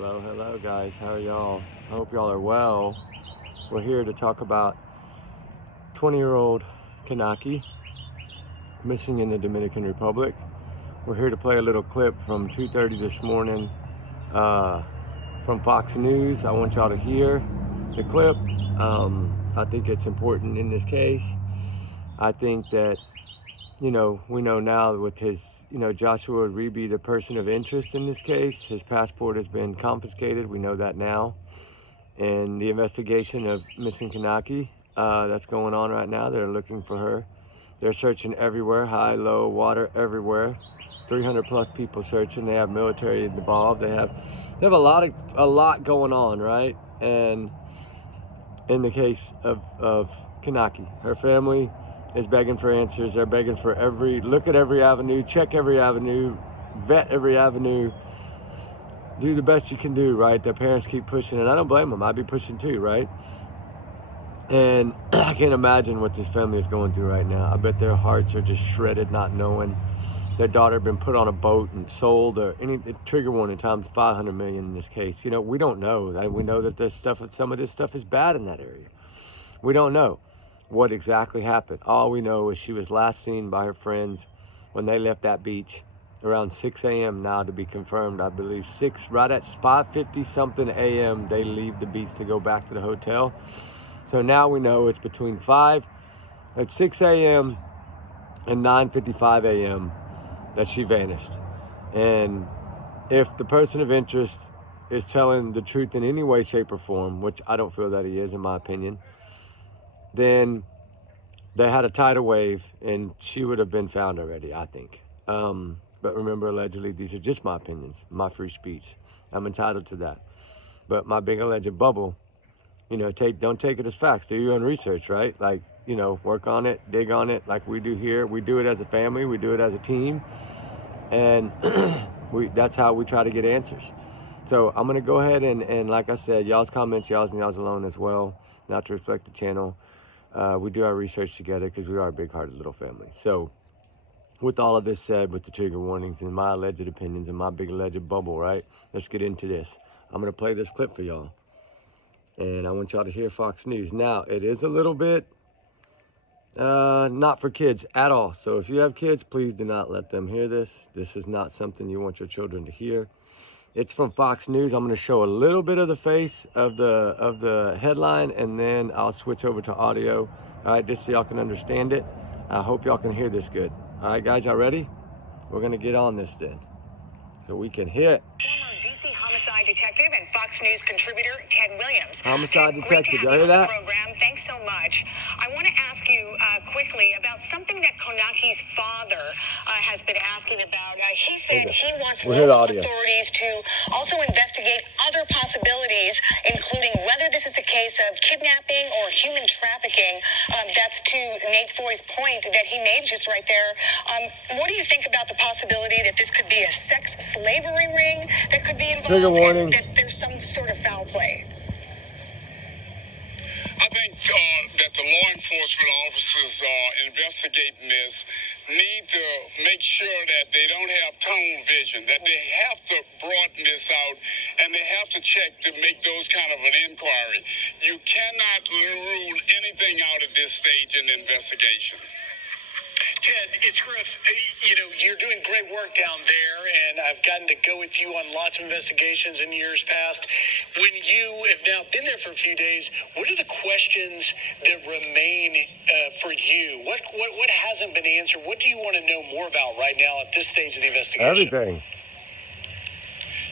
Hello guys, how are y'all? I hope y'all are well. We're here to talk about 20-year-old Konanki missing in the Dominican Republic. We're here to play a little clip from 2:30 this morning from Fox News. I want y'all to hear the clip. I think it's important in this case. I think that, we know now with his, Joshua Reeby, the person of interest in this case, his passport has been confiscated. We know that now. And the investigation of missing Konanki, that's going on right now. They're looking for her. They're searching everywhere, high, low, water, everywhere. 300 plus people searching. They have military involved. They have a lot going on, right? And in the case of Konanki, her family is begging for answers. They're begging for look at every avenue, check every avenue, vet every avenue, do the best you can do, right? Their parents keep pushing, and I don't blame them. I'd be pushing too, right? And I can't imagine what this family is going through right now. I bet their hearts are just shredded, not knowing their daughter had been put on a boat and sold, or any trigger warning times 500 million in this case. We don't know. We know that some of this stuff is bad in that area. We don't know what exactly happened. All we know is she was last seen by her friends when they left that beach around 6 a.m. now, to be confirmed, I believe. Right at 5:50 something a.m. they leave the beach to go back to the hotel. So now we know it's between 6 a.m. and 9:55 a.m. that she vanished. And if the person of interest is telling the truth in any way, shape, or form, which I don't feel that he is, in my opinion, then they had a tidal wave and she would have been found already, I think. But remember, allegedly, these are just my opinions, my free speech. I'm entitled to that. But my big alleged bubble, don't take it as facts. Do your own research, right? Like, work on it, dig on it, like we do here. We do it as a family, we do it as a team. And that's how we try to get answers. So I'm gonna go ahead and like I said, y'all's comments, y'all's alone as well, not to reflect the channel. We do our research together because we are a big-hearted little family. So with all of this said, with the trigger warnings and my alleged opinions and my big alleged bubble, right? Let's get into this. I'm gonna play this clip for y'all. And I want y'all to hear Fox News. Now, it is a little bit not for kids at all. So if you have kids, please do not let them hear this. This is not something you want your children to hear. It's from Fox News. I'm going to show a little bit of the face of the headline, and then I'll switch over to audio. All right, just so y'all can understand it. I hope y'all can hear this good. All right, guys, y'all ready? We're going to get on this then, so we can hear it. DC homicide detective and Fox News contributor Ted Williams. Homicide detective, y'all hear that? Program. Thanks so much. I want to ask you quickly about something that Konanki's father has been asking about. He said he wants local authorities to also investigate other possibilities, including whether this is a case of kidnapping or human trafficking. That's to Nate Foy's point that he made just right there. What do you think about the possibility that this could be a sex slavery ring that could be involved, trigger warning, and that there's some sort of foul play? I think that the law enforcement officers investigating this need to make sure that they don't have tunnel vision, that they have to broaden this out, and they have to check to make those kind of an inquiry. You cannot rule anything out at this stage in the investigation. Ted, it's Griff. You're doing great work down there, and I've gotten to go with you on lots of investigations in years past. When you have now been there for a few days, what are the questions that remain for you? What hasn't been answered? What do you want to know more about right now at this stage of the investigation? everything.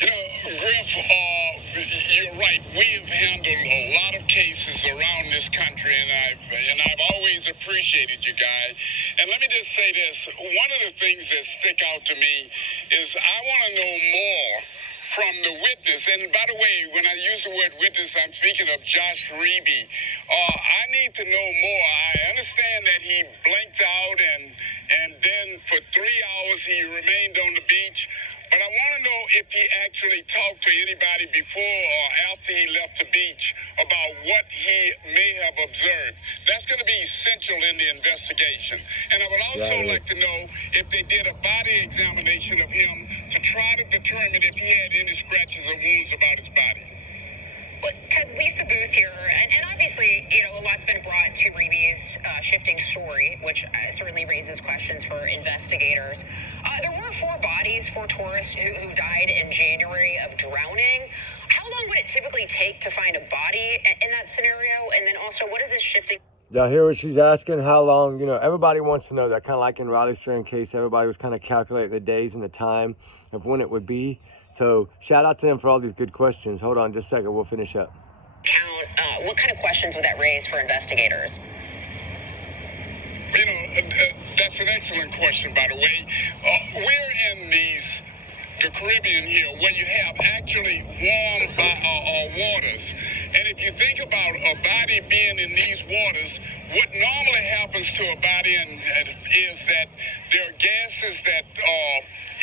Griff, you're right. We've handled a lot of cases around this country, and I've always appreciated you guys. And let me just say this. One of the things that stick out to me is I want to know more from the witness. And by the way, when I use the word witness, I'm speaking of Josh Reeby. I need to know more. I understand that he blinked out and then for 3 hours he remained on the beach. But I want to know if he actually talked to anybody before or after he left the beach about what he may have observed. That's going to be essential in the investigation. And I would also like to know if they did a body examination of him to try to determine if he had any scratches or wounds about his body. Well, Ted, Lisa Booth here, and obviously, you know, a lot's been brought to Reeby's shifting story, which certainly raises questions for investigators. There were 4 bodies, 4 tourists who died in January of drowning. How long would it typically take to find a body in that scenario? And then also, what is this shifting? Y'all hear what she's asking? How long? You know, everybody wants to know that, kind of like in Riley Strand case, everybody was kind of calculating the days and the time of when it would be. So shout out to them for all these good questions. Hold on just a second, we'll finish up. Count, what kind of questions would that raise for investigators? You know, that's an excellent question, by the way. We're in the Caribbean here, where you have actually warm waters. And if you think about a body being in these waters, what normally happens to a body is that there are gases that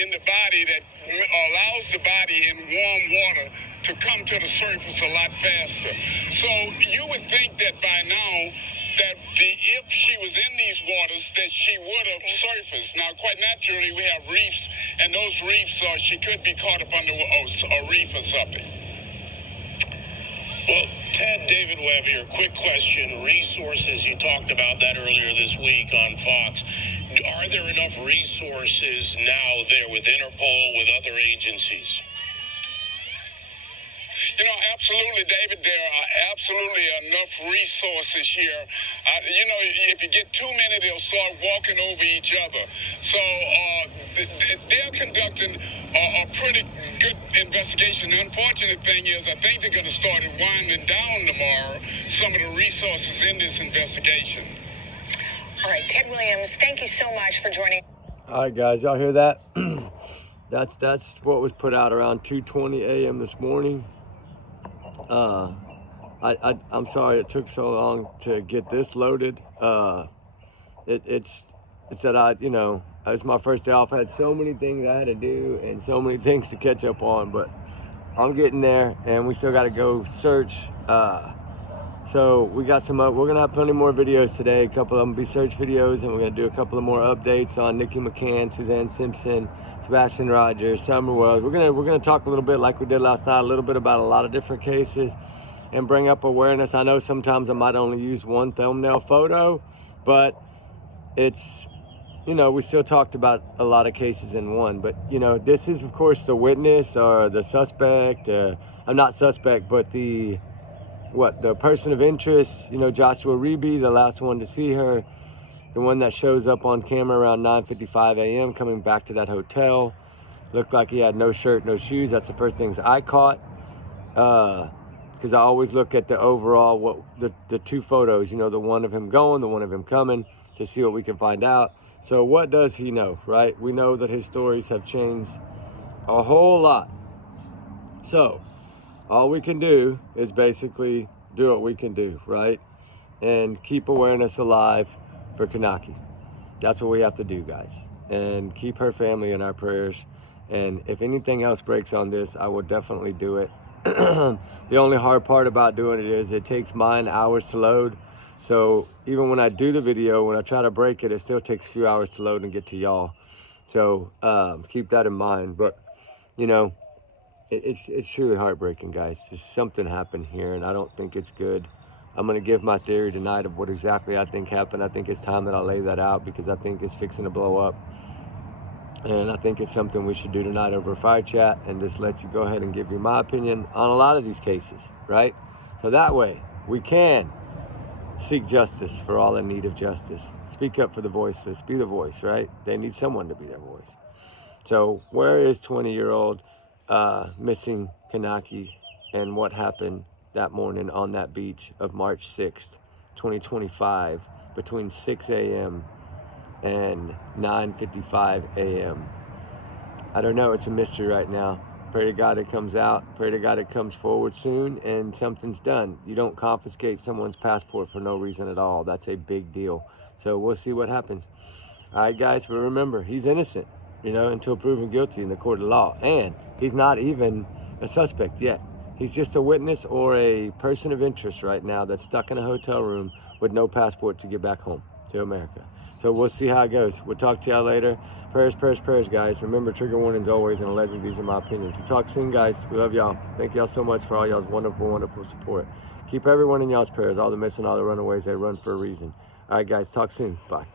in the body that allows the body in warm water to come to the surface a lot faster. So you would think that by now, that if she was in these waters, that she would have surfaced. Now, quite naturally, we have reefs, and those reefs, she could be caught up under a reef or something. Well, Ted, David Webb here. Quick question. Resources, you talked about that earlier this week on Fox. Are there enough resources now there with Interpol, with other agencies? You know, absolutely, David. There are absolutely enough resources here. You know, if you get too many, they'll start walking over each other. So they're conducting a pretty good investigation. The unfortunate thing is, I think they're going to start winding down tomorrow some of the resources in this investigation. All right, Ted Williams, thank you so much for joining. All right, guys, y'all hear that? That's what was put out around 2:20 a.m. this morning. I'm sorry it took so long to get this loaded. It's that you know, it's my first day off. I had so many things I had to do and so many things to catch up on, but I'm getting there, and we still got to go search. So we got some, we're gonna have plenty more videos today. A couple of them will be search videos, and we're gonna do a couple of more updates on Nikki McCann, Suzanne Simpson, Sebastian Rogers, Summer Wells. We're gonna talk a little bit like we did last night, a little bit about a lot of different cases and bring up awareness. I know sometimes I might only use one thumbnail photo, but it's, you know, we still talked about a lot of cases in one. But, you know, this is, of course, the witness or the suspect. I'm not suspect, but the person of interest, you know, Joshua Reeby, the last one to see her, the one that shows up on camera around 9:55 a.m. coming back to that hotel. Looked like he had no shirt, no shoes. That's the first things I caught. Because I always look at the overall, the 2 photos, you know, the one of him going, the one of him coming, to see what we can find out. So what does he know, right? We know that his stories have changed a whole lot. So all we can do is basically do what we can do, right? And keep awareness alive for Konanki. That's what we have to do, guys. And keep her family in our prayers. And if anything else breaks on this, I will definitely do it. The only hard part about doing it is it takes mine hours to load. So even when I do the video, when I try to break it, it still takes a few hours to load and get to y'all. So keep that in mind. But, you know, it's truly heartbreaking, guys. Just something happened here, and I don't think it's good. I'm going to give my theory tonight of what exactly I think happened. I think it's time that I lay that out, because I think it's fixing to blow up. And I think it's something we should do tonight over a fire chat, and just let you go ahead and give you my opinion on a lot of these cases, right? So that way we can seek justice for all in need of justice. Speak up for the voiceless. Be the voice, right? They need someone to be their voice. So where is 20-year-old missing Konanki, and what happened that morning on that beach of March 6th, 2025, between 6 a.m. and 9:55 a.m. I don't know. It's a mystery right now. Pray to God it comes out. Pray to God it comes forward soon and something's done. You don't confiscate someone's passport for no reason at all. That's a big deal. So we'll see what happens. All right, guys, but remember, he's innocent, you know, until proven guilty in the court of law. And he's not even a suspect yet. He's just a witness or a person of interest right now that's stuck in a hotel room with no passport to get back home to America. So we'll see how it goes. We'll talk to y'all later. Prayers, prayers, prayers, guys. Remember, trigger warnings always, and allegedly these are my opinions. We'll talk soon, guys. We love y'all. Thank y'all so much for all y'all's wonderful, wonderful support. Keep everyone in y'all's prayers. All the missing, all the runaways, they run for a reason. All right, guys. Talk soon. Bye.